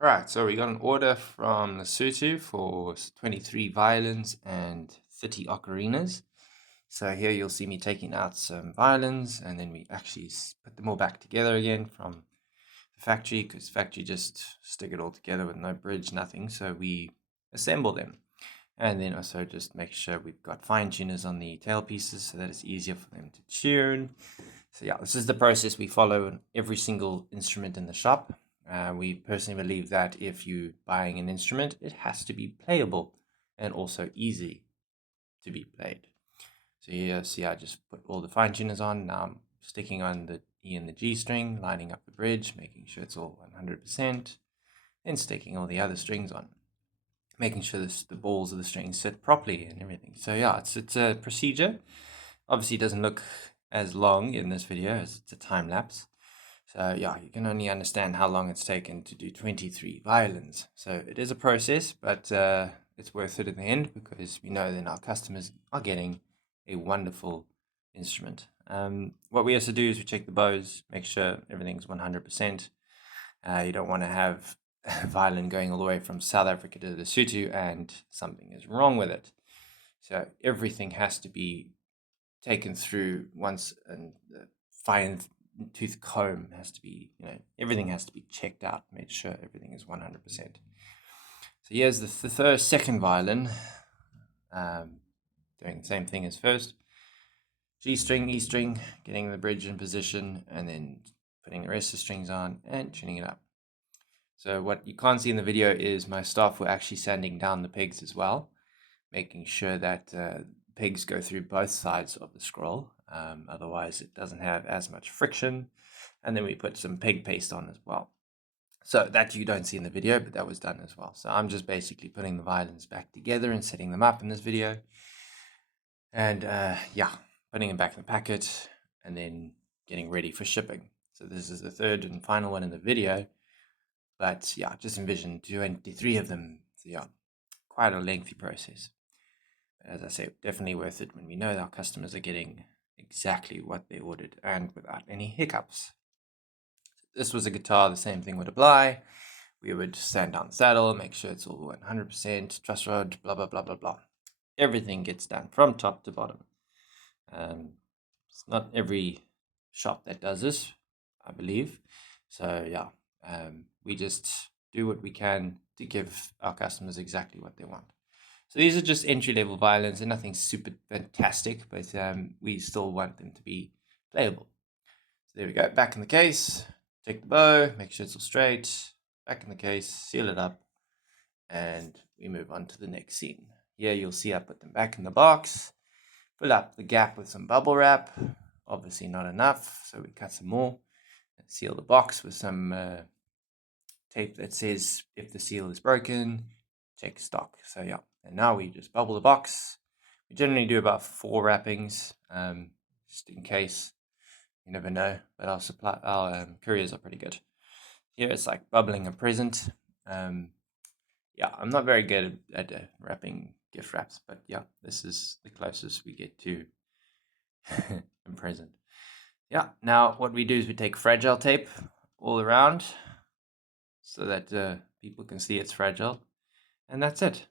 Right, so we got an order from Leshoto for 23 violins and 30 ocarinas. So here you'll see me taking out some violins, and then we actually put them all back together again from the factory, because factory just stick it all together with no bridge, nothing. So we assemble them, and then also just make sure we've got fine tuners on the tail pieces so that it's easier for them to tune. So yeah, this is the process we follow in every single instrument in the shop. We personally believe that if you're buying an instrument, it has to be playable and also easy to be played. So here, see, I just put all the fine tuners on. Now I'm sticking on the E and the G string, lining up the bridge, making sure it's all 100%, then sticking all the other strings on, making sure the balls of the strings sit properly and everything. So yeah, it's a procedure. Obviously, it doesn't look as long in this video as it's a time lapse. So yeah, you can only understand how long it's taken to do 23 violins. So it is a process, but it's worth it in the end, because we know then our customers are getting a wonderful instrument. What we also do is we check the bows, make sure everything's 100%. You don't want to have a violin going all the way from South Africa to Lesotho and something is wrong with it. So everything has to be taken through once, and the fine tooth comb has to be, everything has to be checked out, made sure everything is 100%. So here's the second violin, doing the same thing as first. G string, E string, getting the bridge in position, and then putting the rest of the strings on and tuning it up. So what you can't see in the video is my staff were actually sanding down the pegs as well, making sure that pegs go through both sides of the scroll. Otherwise, it doesn't have as much friction. And then we put some peg paste on as well. So that you don't see in the video, but that was done as well. So I'm just basically putting the violins back together and setting them up in this video. And yeah, putting them back in the packet and then getting ready for shipping. So this is the third and final one in the video. But yeah, just envision 23 of them. So yeah, quite a lengthy process. As I say, definitely worth it when we know our customers are getting exactly what they ordered and without any hiccups. This was a guitar, the same thing would apply. We would sand down the saddle, make sure it's all 100%, truss rod, blah, blah, blah, blah, blah. Everything gets done from top to bottom. It's not every shop that does this, I believe. So yeah, we just do what we can to give our customers exactly what they want. So these are just entry-level violins and nothing super fantastic, but we still want them to be playable. So there we go, back in the case, take the bow, make sure it's all straight, back in the case, seal it up, and we move on to the next scene. Here you'll see I put them back in the box, fill up the gap with some bubble wrap, obviously not enough, so we cut some more, and seal the box with some tape that says if the seal is broken, check stock. So yeah, and now we just bubble the box. We generally do about 4 wrappings, just in case. You never know, but our couriers are pretty good. Here it's like bubbling a present. Yeah, I'm not very good at wrapping gift wraps, but yeah, this is the closest we get to a present. Yeah, now what we do is we take fragile tape all around so that people can see it's fragile. And that's it.